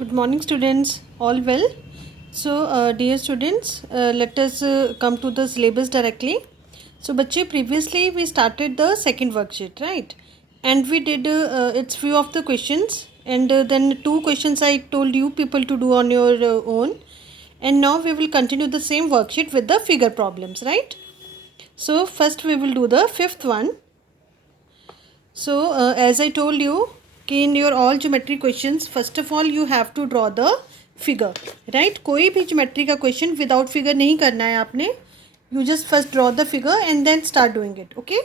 Good morning, students. All well? So, dear students, let us come to the syllabus directly. So, बच्चे previously we started the second worksheet, right? And we did its few of the questions, and then two questions I told you people to do on your own. And now we will continue the same worksheet with the figure problems, right? So, first we will do the fifth one. So, as I told you, in your all geometry questions, first of all you have to draw the figure, right? कोई भी geometry का question without figure नहीं करना है आपने. You just first draw the figure and then start doing it, okay?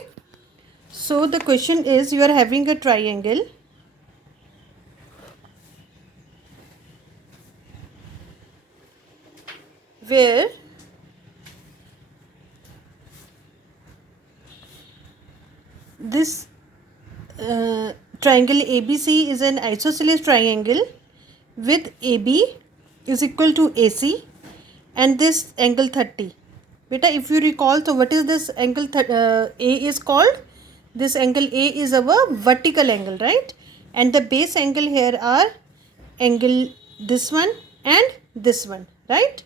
So the question is, you are having a triangle where this triangle ABC is an isosceles triangle with AB is equal to AC and this angle 30. Beta, if you recall, so what is this angle A is called? This angle A is our vertical angle, right? And the base angle here are angle this one and this one, right?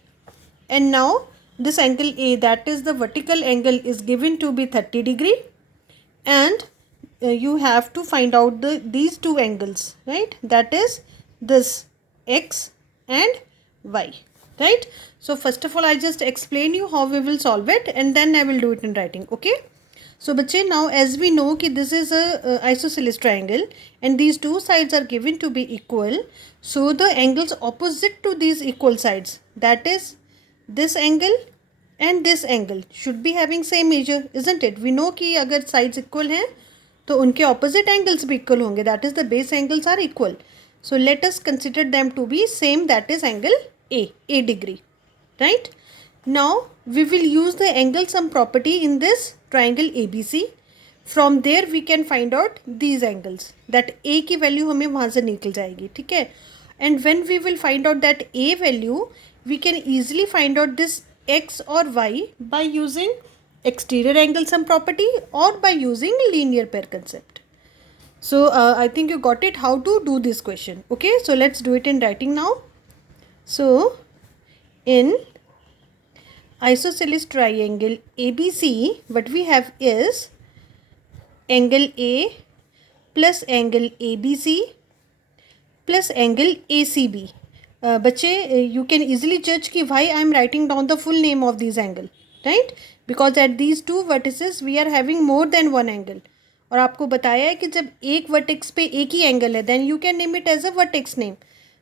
And now this angle A, that is the vertical angle, is given to be 30 degree, and you have to find out these two angles, right? That is this x and y, right? So first of all I just explain you how we will solve it and then I will do it in writing, okay? So bache, now as we know कि this is a isosceles triangle and these two sides are given to be equal, so the angles opposite to these equal sides, that is this angle and this angle, should be having same measure, isn't it? We know कि अगर sides equal हैं तो उनके opposite angles भी equal होंगे, that is the base angles are equal. So let us consider them to be same, that is angle A degree, right? Now we will use the angle sum property in this triangle ABC. From there we can find out these angles, that A की value हमें वहाँ से निकल जाएगी, ठीक है? And when we will find out that A value, we can easily find out this x or y by using exterior angle sum property or by using linear pair concept. So I think you got it how to do this question, okay? So let's do it in writing now. So in isosceles triangle ABC, what we have is angle A plus angle ABC plus angle ACB. Bache, you can easily judge ki why I am writing down the full name of these angle, right? Because at these two vertices we are having more than one angle. और आपको बताया है कि जब एक वर्टेक्स पे एक ही एंगल है then you can name it as a vertex name,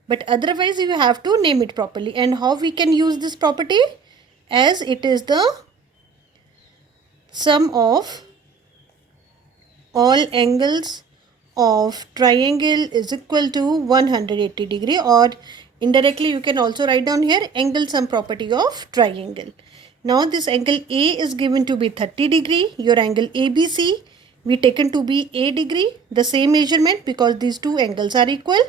but otherwise you have to name it properly. And how we can use this property? As it is the sum of all angles of triangle is equal to 180 degree, or indirectly you can also write down here angle sum property of triangle. Now this angle A is given to be 30 degree, your angle ABC we taken to be A degree, the same measurement because these two angles are equal.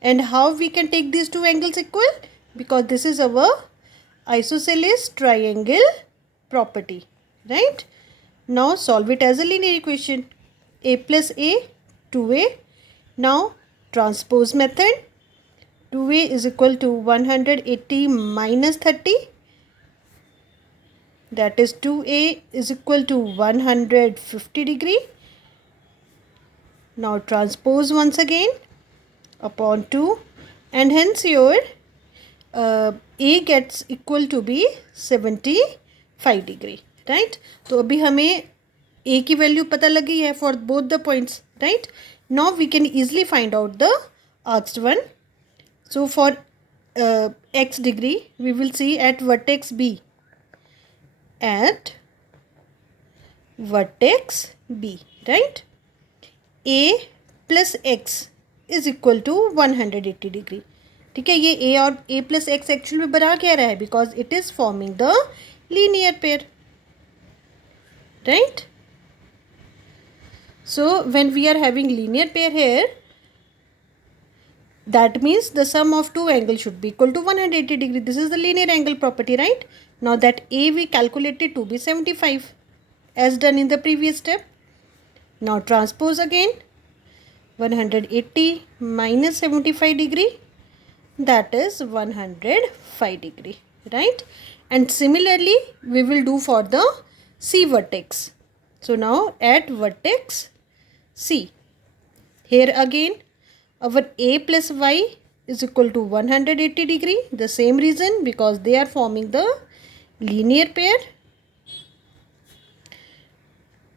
And how we can take these two angles equal? Because this is our isosceles triangle property, right? Now solve it as a linear equation. A plus A, 2A. Now transpose method. 2A is equal to 180 minus 30. That is 2A is equal to 150 degree. Now transpose once again upon 2, and hence your A gets equal to be 75 degree, right? तो अभी हमें A की वैल्यू पता लगी है for both the points, right? Now we can easily find out the asked one. So for x degree we will see at vertex B. At vertex B, right? A plus x is equal to 180 degree. ठीक है, ये a और a plus x actual में बना क्या रहा है? Because it is forming the linear pair, right? So when we are having linear pair here, that means the sum of two angles should be equal to 180 degree. This is the linear angle property, right? Now that A we calculated to be 75 as done in the previous step. Now transpose again. 180 minus 75 degree. that is 105 degree, right? And similarly we will do for the C vertex. So now at vertex C, here again our A plus Y is equal to 180 degree. The same reason, because they are forming the linear pair.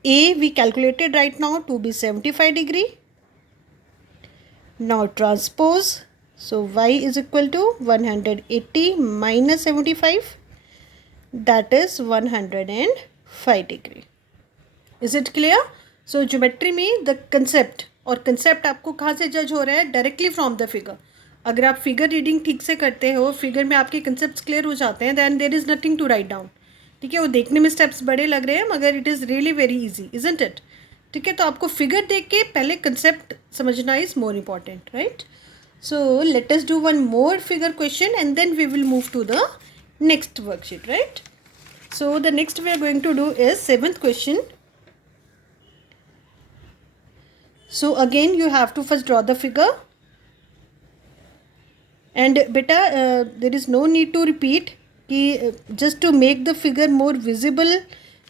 A we calculated right now to be 75 degree. Now transpose. So y is equal to 180 minus 75, that is 105 degree. Is it clear? So geometry में the concept, और कंसेप्ट आपको कहाँ से जज हो रहा है? Directly from the figure. अगर आप फिगर रीडिंग ठीक से करते हो, फिगर में आपके कंसेप्ट क्लियर हो जाते हैं, then there is nothing to write down. ठीक है, वो देखने में स्टेप्स बड़े लग रहे हैं मगर it is really very easy, isn't it? ठीक है, तो आपको फिगर देख के पहले कंसेप्ट समझना is more important, right? So let us do one more figure question and then we will move to the next worksheet, right? So the next we are going to do is 7th question. So again you have to first draw the figure, and beta there is no need to repeat कि just to make the figure more visible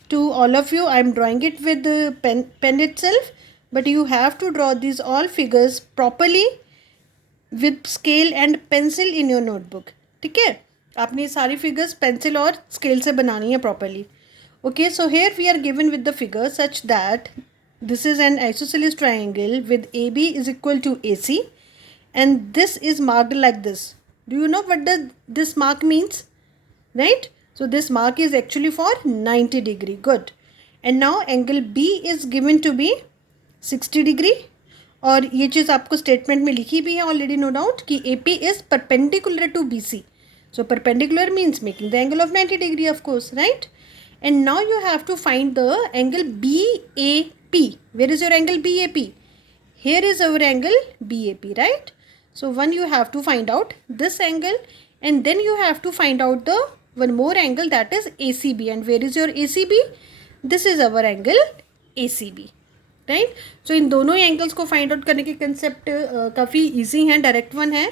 to all of you, I am drawing it with the pen itself, but you have to draw these all figures properly with scale and pencil in your notebook. ठीक है, आपने सारी figures pencil और स्केल से बनानी है properly. Okay, so here we are given with the figure such that this is an isosceles triangle with A B is equal to A C, and this is marked like this. Do you know what does this mark means? Right, so this mark is actually for 90 degree. Good. And now angle B is given to be 60 degree. और ये चीज़ आपको स्टेटमेंट में लिखी भी है already, no doubt, कि A P is perpendicular to B C. So perpendicular means making the angle of 90 degree, of course, right? And now you have to find the angle B A P. Where is your angle B A P? Here is our angle B A P, right? So one you have to find out this angle, and then you have to find out the one more angle, that is ACB. And where is your ACB? This is our angle ACB, right? So इन दोनों angles को find out करने के कंसेप्ट काफ़ी easy हैं, direct one है,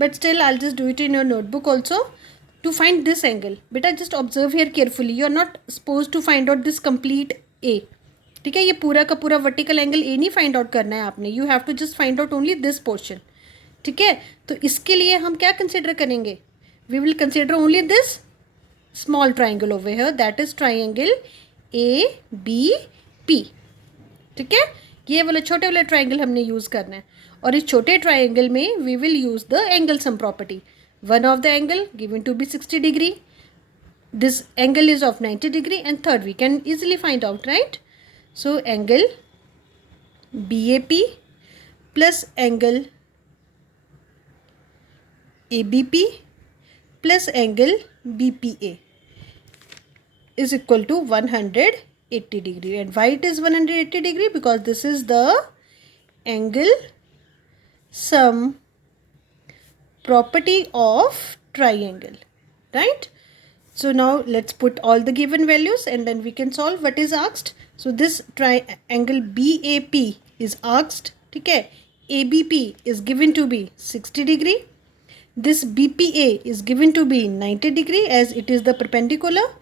but still I just do it in your notebook also to find this angle. बेटा just observe here carefully, you are not suppose to find out this complete A. ठीक है, ये पूरा का पूरा vertical angle A नहीं find out करना है आपने, you have to just find out only this portion. ठीक है, तो इसके लिए हम क्या कंसिडर करेंगे? We will consider only this small triangle over here, that is triangle A B P. ठीक है, ये वाला छोटे वाला ट्राइंगल हमने यूज़ करना है, और इस छोटे ट्राइंगल में we will use the angle sum property. One of the angle given to be 60 degree, this angle is of 90 degree, and third we can easily find out, right? So angle B A P plus angle A B P plus angle B P A is equal to 180 degree. And why it is 180 degree? Because this is the angle sum property of triangle, right? So now let's put all the given values and then we can solve what is asked. So this triangle BAP is asked, ठीक है? ABP is given to be 60 degree. This BPA is given to be 90 degree as it is the perpendicular,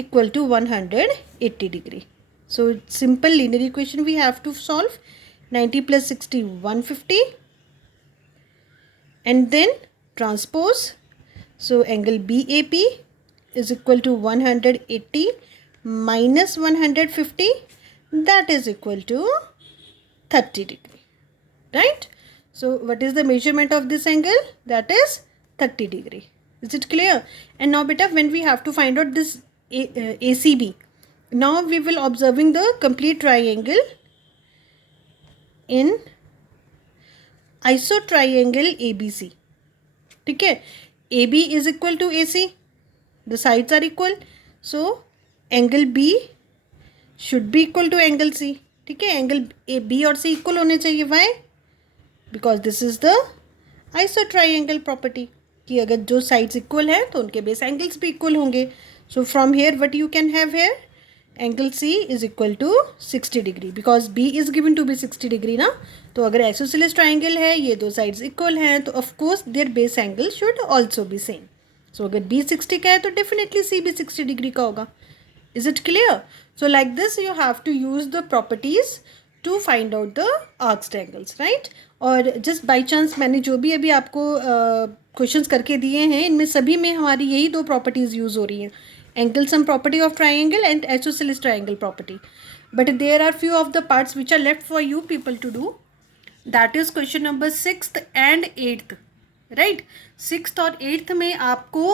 equal to 180 degree. So simple linear equation we have to solve. 90 plus 60, 150, and then transpose. So angle BAP is equal to 180 minus 150, that is equal to 30 degree, right? So what is the measurement of this angle? That is 30 degree. Is it clear? And now beta, when we have to find out this ACB, now we will observing the complete triangle in isotriangle ABC. ठीक है, AB is equal to AC, the sides are equal, so angle B should be equal to angle C. ठीक है, angle A B और सी equal होने चाहिए. Why? Because this is the iso triangle property, कि अगर जो साइड्स इक्वल हैं तो उनके बेस एंगल्स भी इक्वल होंगे. So from here what you can have here, angle C is equal to 60 degree, because B is given to be 60 degree ना. तो अगर आइसोसेलेस ट्राइंगल है, ये दो साइड्स इक्वल हैं, तो of course their base angle should also be same. So अगर B 60 का है तो डेफिनेटली C भी 60 डिग्री का होगा. Is it clear? So like this you have to use the properties to find out the asked angles, right. और just by chance मैंने जो भी अभी आपको क्वेश्चंस करके दिए हैं, इनमें सभी में हमारी यही दो प्रॉपर्टीज़ यूज़ हो रही हैं, angle sum property of triangle and isosceles triangle property. But there are few of the parts which are left for you people to do. That is question number 6th and 8th, right. 6th और 8th में आपको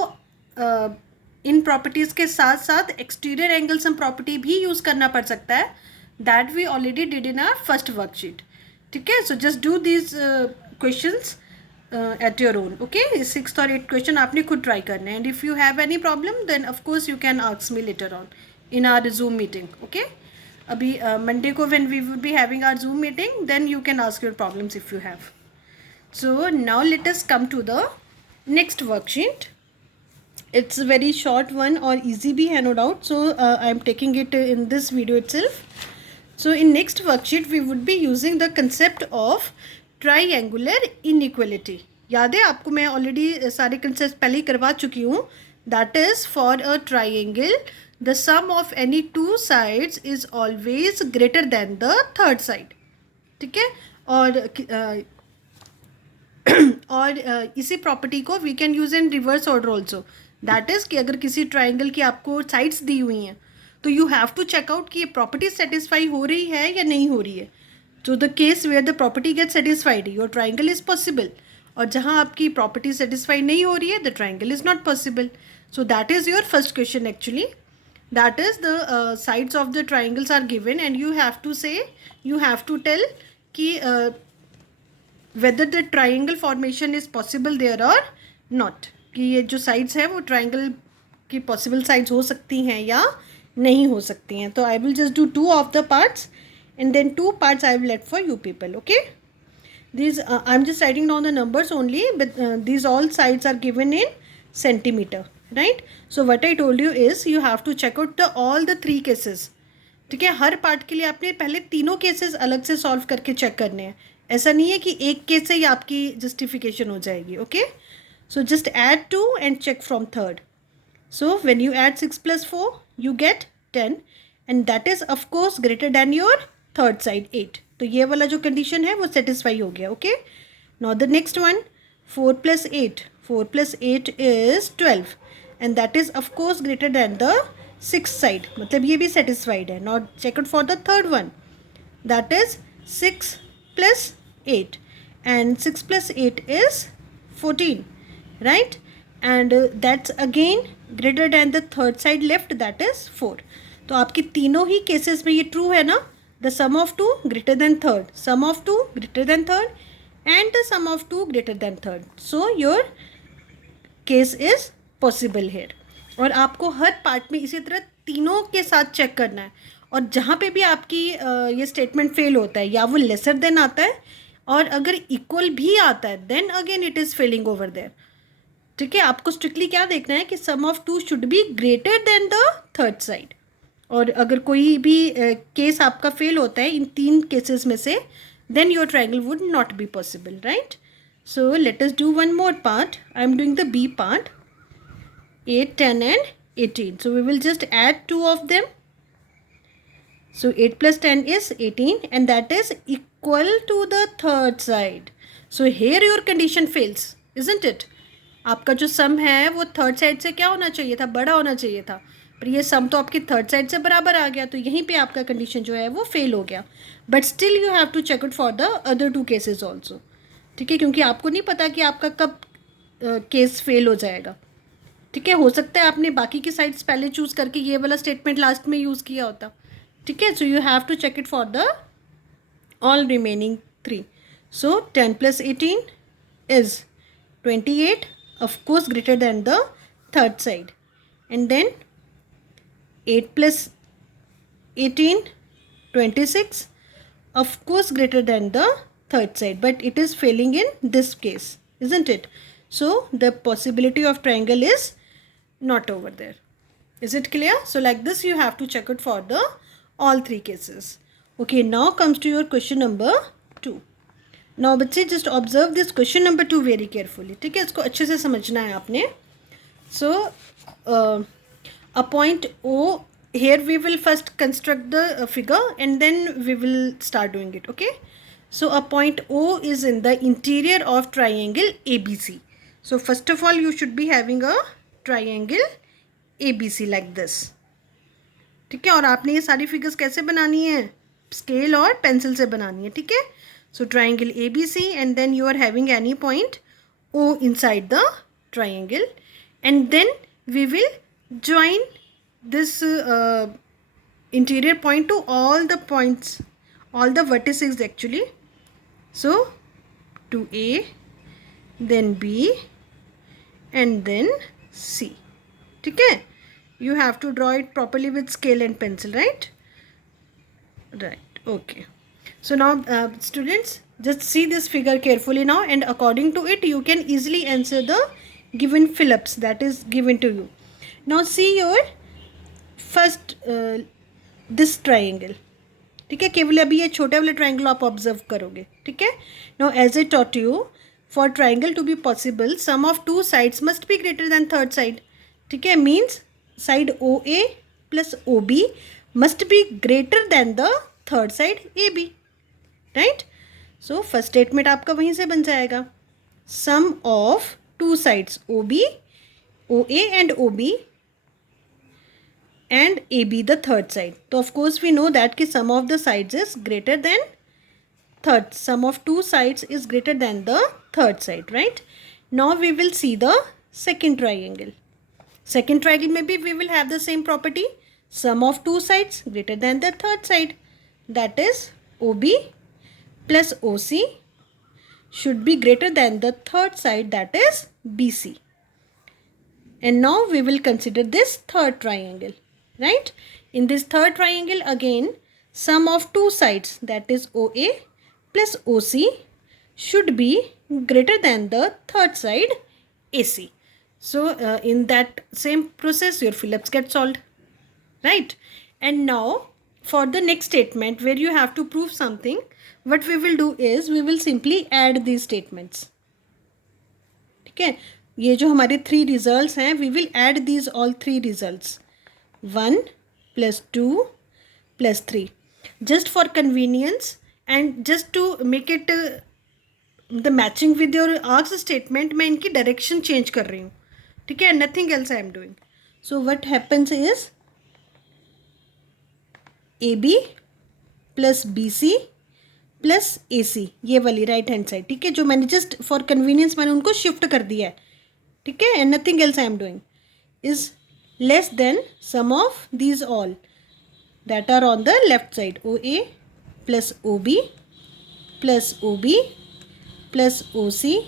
इन प्रॉपर्टीज़ के साथ साथ exterior angle sum property भी use करना पड़ सकता है. That we already did in our first worksheet. ठीक है. So just do these questions at your own. Okay, 6th और 8th question आपने खुद ट्राई करना है. And if you have any problem then of course you can ask me later on in our Zoom meeting. Okay, अभी Monday को when we would be having our Zoom meeting then you can ask your problems if you have. So now let us come to the next worksheet. It's a very short one or easy भी है, no doubt. So I'm taking it in this video itself. So in next worksheet we would be using the concept of triangular inequality. याद है आपको, मैं ऑलरेडी सारे कंसेप्ट पहले ही करवा चुकी हूँ. That is for a triangle the sum of any two sides is always greater than the third side. ठीक है. और इसी प्रॉपर्टी को we can use in reverse order also. That is कि अगर किसी ट्राइंगल की आपको साइड्स दी हुई हैं तो you have to check out कि ये प्रॉपर्टी सेटिस्फाई हो रही है या नहीं हो रही है. तो the case where the property get satisfied your triangle is possible, और जहाँ आपकी प्रॉपर्टी सेटिस्फाई नहीं हो रही है the triangle is not possible. So that is your first question actually. That is the sides of the triangles are given and you have to say, you have to tell कि whether the triangle formation is possible there or not, कि ये जो sides हैं वो triangle की possible sides हो सकती हैं या नहीं हो सकती हैं. तो I will just do 2 of the parts and then 2 parts I will let for you people. Okay, these I'm just writing down the numbers only, but these all sides are given in centimeter, right. So what I told you is you have to check out the all the 3 cases. ठीक है. हर पार्ट के लिए आपने पहले तीनों केसेस अलग से सॉल्व करके चेक करने हैं. ऐसा नहीं है कि एक केस से ही आपकी जस्टिफिकेशन हो जाएगी. Okay, so just add 2 and check from third. So when you add 6 + 4 you get 10 and that is of course greater than your third side 8. तो ये वाला जो कंडीशन है वो सेटिस्फाई हो गया. Okay, now the next one 4 + 8. 4 + 8 is 12 and that is of course greater than the 6th side, मतलब ये भी सेटिस्फाइड है. Not check out for the third one, that is 6 + 8 and 6 + 8 is 14, right. And that's again greater than the third side left, that is 4. तो आपके तीनों ही केसेस में ये true है ना. The sum of 2 greater than third, sum of 2 greater than third and the sum of 2 greater than third. So your case is possible here. और आपको हर पार्ट में इसी तरह तीनों के साथ चेक करना है. और जहाँ पे भी आपकी ये स्टेटमेंट फेल होता है या वो लेसर देन आता है और अगर इक्वल भी आता है then again it is failing over there. ठीक है. आपको स्ट्रिक्टली क्या देखना है कि sum of 2 should be greater than the third side. और अगर कोई भी केस आपका फेल होता है इन 3 केसेस में से then your triangle would not be possible, right. So let us do one more part. I am doing the B part, 8, 10 and 18. So we will just add 2 of them. So 8 + 10 is 18 and that is equal to the third side. So here your condition fails, isn't it? आपका जो सम है वो third side से क्या होना चाहिए था, बड़ा होना चाहिए था, पर ये सम तो आपकी थर्ड साइड से बराबर आ गया. तो यहीं पे आपका कंडीशन जो है वो फेल हो गया. But still you have to check it for the other 2 cases also. ठीक है, क्योंकि आपको नहीं पता कि आपका कब केस फेल हो जाएगा. ठीक है, हो सकता है आपने बाकी की साइड्स पहले चूज़ करके ये वाला स्टेटमेंट लास्ट में यूज़ किया होता. ठीक है. So you have to check it for the all remaining 3. सो 10 + 18 is 28, of course greater than the third side, and then 8 + 18 26, of course greater than the third side, but it is failing in this case, isn't it? So the possibility of triangle is not over there. Is it clear? So like this you have to check it for the all three cases. Okay, now comes to your question number 2. Now बच्चे just observe this question number 2 very carefully. ठीक है, इसको अच्छे से समझना है आपने. So a point O, here we will first construct the figure and then we will start doing it. Okay, so a point O is in the interior of triangle ABC. So first of all you should be having a triangle ABC like this. ठीक है, और आपने ये सारी फिगर्स कैसे बनानी है, स्केल और पेंसिल से बनानी है. ठीक है, so triangle ABC and then you are having any point O inside the triangle and then we will join this interior point to all the points, all the vertices actually. So to A, then B and then C. ठीक है, you have to draw it properly with scale and pencil, right? Right, okay. So now students, just see this figure carefully now and according to it you can easily answer the given fill-ups that is given to you. Now see your first this triangle. ठीक है, केवल अभी ये छोटे वाले ट्राइंगल आप ऑब्जर्व करोगे. ठीक है, now as I taught you, for triangle to be possible sum of two sides must be greater than third side. ठीक है, means side OA plus OB must be greater than the third side AB, right? So first statement आपका वहीं से बन जाएगा, sum of two sides OB, OA and OB and AB the third side. So of course we know that कि sum of the sides is greater than third, sum of two sides is greater than the third side, right? Now we will see the second triangle. Second triangle में भी we will have the same property, sum of two sides greater than the third side, that is OB plus OC should be greater than the third side, that is BC. And now we will consider this third triangle, right? In this third triangle again sum of two sides, that is OA plus OC should be greater than the third side AC. So in that same process your fill-ups get solved, right? And now for the next statement where you have to prove something, what we will do is we will simply add these statements. ठीक है, ये जो हमारे 3 results हैं we will add these all 3 results, 1 plus 2 plus 3, just for convenience and just to make it the matching with your asked statement. मैं इनकी direction change कर रही हूँ. ठीक है, nothing else I am doing. So what happens is AB plus BC plus AC, ये वाली right hand side. ठीक है, जो मैंने जस्ट फॉर कन्वीनियंस मैंने उनको शिफ्ट कर दिया है. ठीक है, and nothing else I am doing is less than sum of these all that are on the left side, OA plus OB plus OB plus OC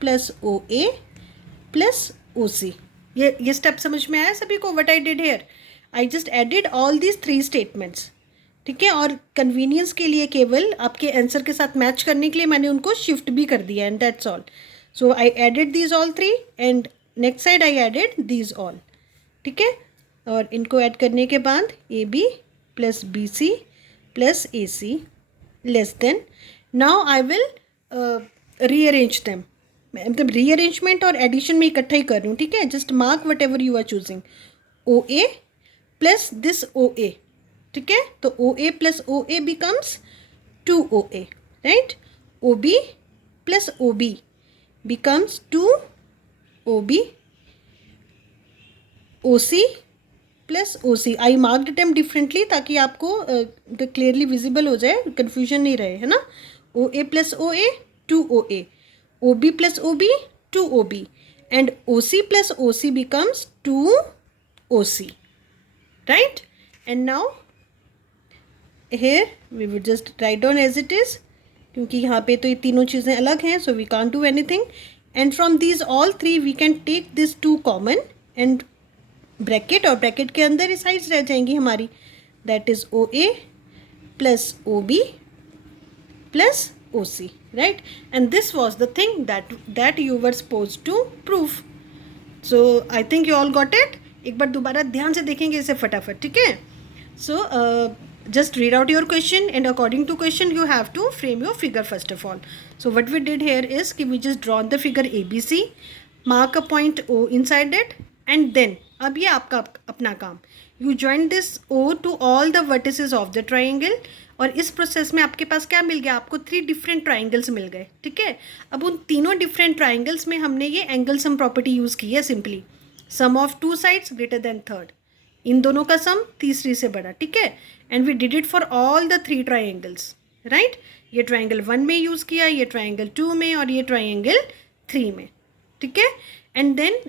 plus OA plus OC. ये स्टेप समझ में आया सभी को? What I did here, I just added all these 3 स्टेटमेंट्स. ठीक है, और कन्वीनियंस के लिए केवल आपके आंसर के साथ मैच करने के लिए मैंने उनको शिफ्ट भी कर दिया and that's all. So I added these all 3 and next side I added these all. ठीक है, और इनको ऐड करने के बाद AB plus BC plus AC less than, now I will rearrange them. मतलब रीअरेंजमेंट और एडिशन में इकट्ठा ही कर रही हूँ. ठीक है, just mark whatever you are choosing, OA plus this OA. ठीक है, तो OA plus OA becomes 2OA, राइट? OB plus OB becomes 2OB. OC plus OC, I marked them differently ताकि आपको क्लियरली विजिबल हो जाए, कन्फ्यूजन नहीं रहे, है ना? OA plus OA 2OA, OB plus OB 2OB and OC plus OC becomes 2OC, right? And now here we will just write down as it is, क्योंकि यहाँ पे तो ये तीनों चीज़ें अलग हैं, so we can't do anything. And from these all 3 we can take this 2 common and bracket, और bracket के अंदर ये sides रह जाएंगी हमारी, that is OA plus OB plus OC, right? And this was the thing that you were supposed to prove. So I think you all got it. एक बार दोबारा ध्यान से देखेंगे इसे फटाफट, ठीक है. सो just read out your question and according to question you have to frame your figure first of all. So what we did here is कि we just drawn the figure ABC, mark a point O inside it, and then अब ये आपका अपना काम, you join this O to all the vertices of the triangle. और इस प्रोसेस में आपके पास क्या मिल गया, आपको 3 डिफरेंट ट्राइंगल्स मिल गए, ठीक है. अब उन तीनों डिफरेंट ट्राइंगल्स में हमने ये एंगल सम प्रॉपर्टी यूज़ की है simply, sum of 2 sides greater than third, इन दोनों का सम तीसरी से बड़ा, ठीक है. And we did it for all the 3 triangles, right. ये ट्राइंगल 1 में यूज़ किया, ये ट्राइंगल 2 में और ये ट्राइंगल 3 में, ठीक है. And then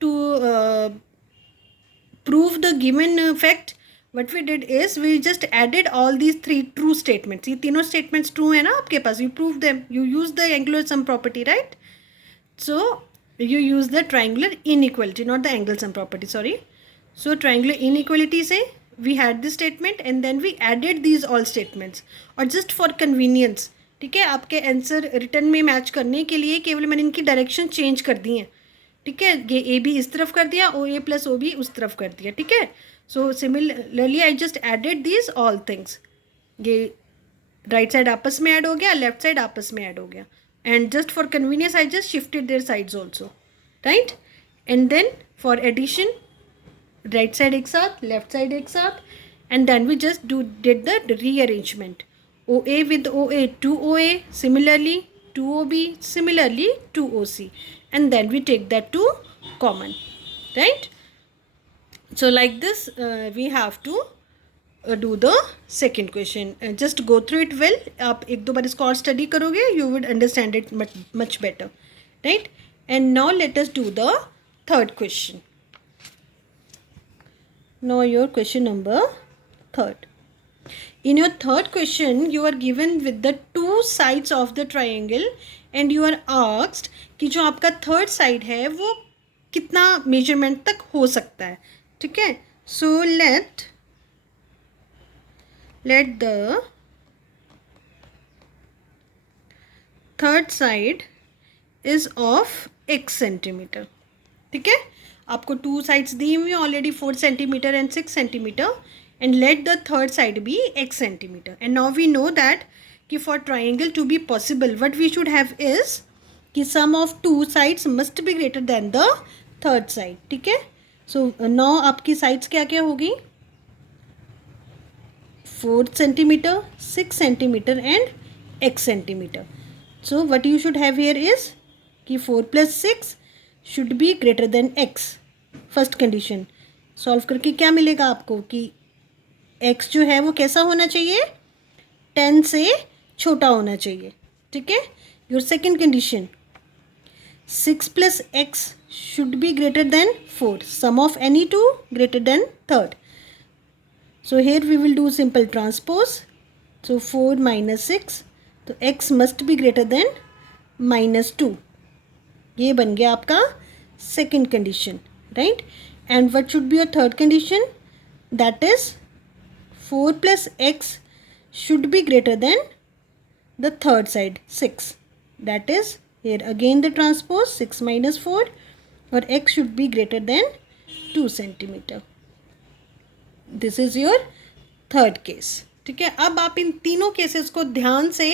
to prove the given fact, what we did is we just added all these 3 true statements. ये तीनों statements true है ना आपके पास, you prove them, you use the angular sum property, right. So you use the triangular inequality, not the angle sum property, sorry. So triangular inequality से we had this statement and then we added these all statements. और just for convenience, ठीक है, आपके answer return में मैच करने के लिए केवल मैंने इनकी डायरेक्शन चेंज कर दी है, ठीक है. ये ए बी इस तरफ कर दिया, ओ ए प्लस ओ बी उस तरफ कर दिया, ठीक है. So similarly I just added these all things. ये राइट साइड आपस में ऐड हो गया, लेफ्ट साइड आपस में ऐड हो गया, and just for convenience I just shifted their sides also, right. And then for addition, right side एक साथ, लेफ्ट साइड एक साथ, and then we just did the rearrangement. O A with O A two O A, similarly to O B, similarly to O C, and then we take that to common, right. So like this we have to do the second question. Just go through it well. आप एक दो बार इसको और study करोगे, you would understand it much better, right. And now let us do the third question. Now your question number 3rd. In your third question you are given with the 2 sides of the triangle and you are asked कि जो आपका third side है वो कितना मेजरमेंट तक हो सकता है, ठीक है. So let the third side is of x centimetre, ठीक है. आपको 2 साइड्स दी हुई ऑलरेडी, 4 centimetre and 6 centimetre, and let the third side be x centimeter. And now we know that कि for triangle to be possible what we should have is कि sum of 2 sides must be greater than the third side, ठीक है. so now आपकी sides क्या क्या होगी, 4 सेंटीमीटर, 6 centimetre and x centimetre. so what you should have here is कि 4 plus 6 should be greater than x. First condition solve करके क्या मिलेगा आपको कि x जो है वो कैसा होना चाहिए, 10 से छोटा होना चाहिए, ठीक है. Your second condition, 6 plus x should be greater than 4, sum of any two greater than third. So here we will do simple transpose. So 4 minus 6, तो x must be greater than -2. ये बन गया आपका second condition, right. And what should be your third condition, that is 4 plus x should be greater than the third side 6. That is here again the transpose 6 minus 4 or x should be greater than 2 centimeter. This is your third case, ठीक है. अब आप इन तीनों केसेस को ध्यान से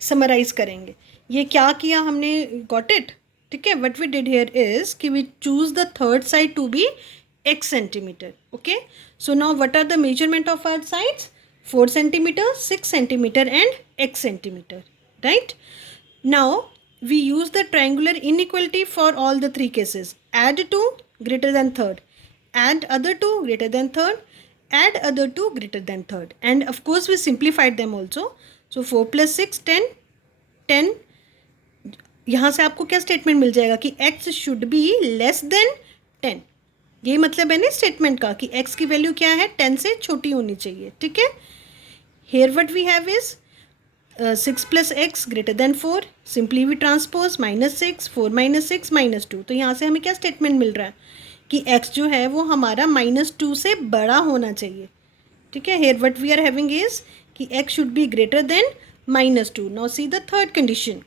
समराइज करेंगे. ये क्या किया हमने, गॉट इट, ठीक है. What we did here is कि we choose the third side to be x centimeter, okay. So now what are the measurement of our sides, 4 centimeter, 6 centimeter and x centimeter, right. Now we use the triangular inequality for all the 3 cases. Add 2 greater than third, add other 2 greater than third, add other 2 greater than third, and of course we simplified them also. So 4 plus 6 10, 10. यहाँ से आपको क्या स्टेटमेंट मिल जाएगा कि x should be less than 10. ये मतलब है ना स्टेटमेंट का कि x की वैल्यू क्या है, 10 से छोटी होनी चाहिए, ठीक है. Here what we have is 6 plus x greater than 4, simply we transpose -6, 4 minus 6 -2. तो यहाँ से हमें क्या स्टेटमेंट मिल रहा है कि x जो है वो हमारा -2 से बड़ा होना चाहिए, ठीक है. Here what we are having is कि x should be greater than -2. Now see the third condition,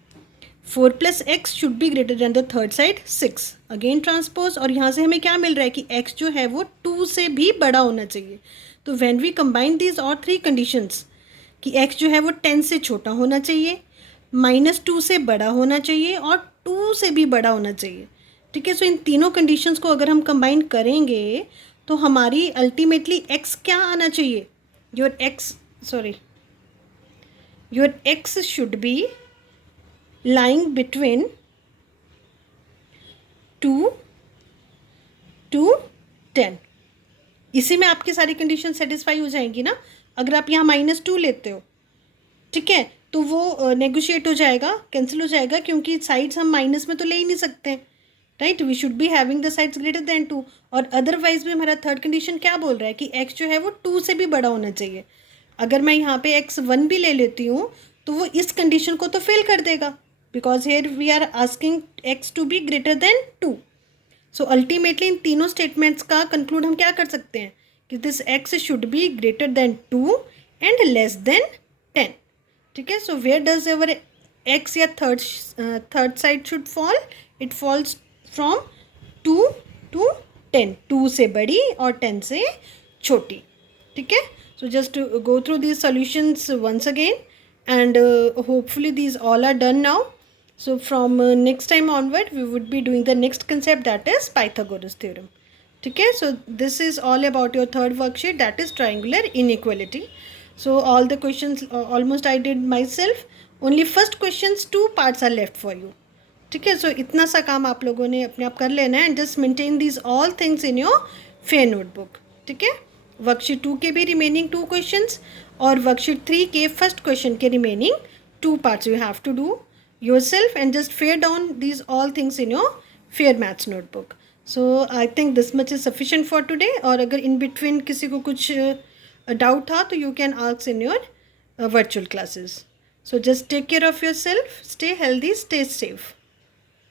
4 plus x should be greater than the third side 6, again transpose, और यहाँ से हमें क्या मिल रहा है कि x जो है वो 2 से भी बड़ा होना चाहिए. तो व्हेन वी कंबाइन दीज और 3 कंडीशंस कि x जो है वो 10 से छोटा होना चाहिए, -2 से बड़ा होना चाहिए और 2 से भी बड़ा होना चाहिए. ठीक है, सो इन तीनों कंडीशंस को अगर हम कंबाइन करेंगे तो हमारी अल्टीमेटली x क्या आना चाहिए, your x should B lying between 2 to 10. इसी में आपकी सारी कंडीशन सेटिस्फाई हो जाएंगी ना. अगर आप यहाँ -2 लेते हो, ठीक है, तो वो नेगोशिएट हो जाएगा, कैंसिल हो जाएगा, क्योंकि साइड्स हम माइनस में तो ले ही नहीं सकते, right. We should be having the sides greater than 2. और अदरवाइज भी हमारा थर्ड कंडीशन क्या बोल रहा है कि x जो है वो 2 से भी बड़ा होना चाहिए. अगर मैं यहाँ पे x1 भी ले लेती हूँ तो वो इस कंडीशन को तो फेल कर देगा, because here we are asking x to be greater than 2. So ultimately इन तीनों स्टेटमेंट्स का कंक्लूड हम क्या कर सकते हैं कि this x should be greater than 2 and less than 10. ठीक है, so where does our x या third side should fall, it falls from 2 to 10, 2 से बड़ी और 10 से छोटी. ठीक है, so just to go through these solutions once again, and hopefully these all are done now. So from next time onward we would be doing the next concept, that is Pythagoras theorem. Okay, so this is all about your third worksheet, that is triangular inequality. So all the questions almost I did myself, only first questions 2 parts are left for you. ठीक है, सो इतना सा काम आप लोगों ने अपने आप कर लेना है, and just maintain this all things in your fair notebook. ठीक है, वर्कशीट 2 के भी रिमेनिंग 2 क्वेश्चंस और वर्कशीट 3 के फर्स्ट क्वेश्चन के remaining 2 parts you have to do yourself, and just fair down these all things in your fair maths notebook. So I think this much is sufficient for today. और अगर in between किसी को कुछ डाउट था तो you can ask in your virtual classes. So just take care of yourself, stay healthy, stay safe.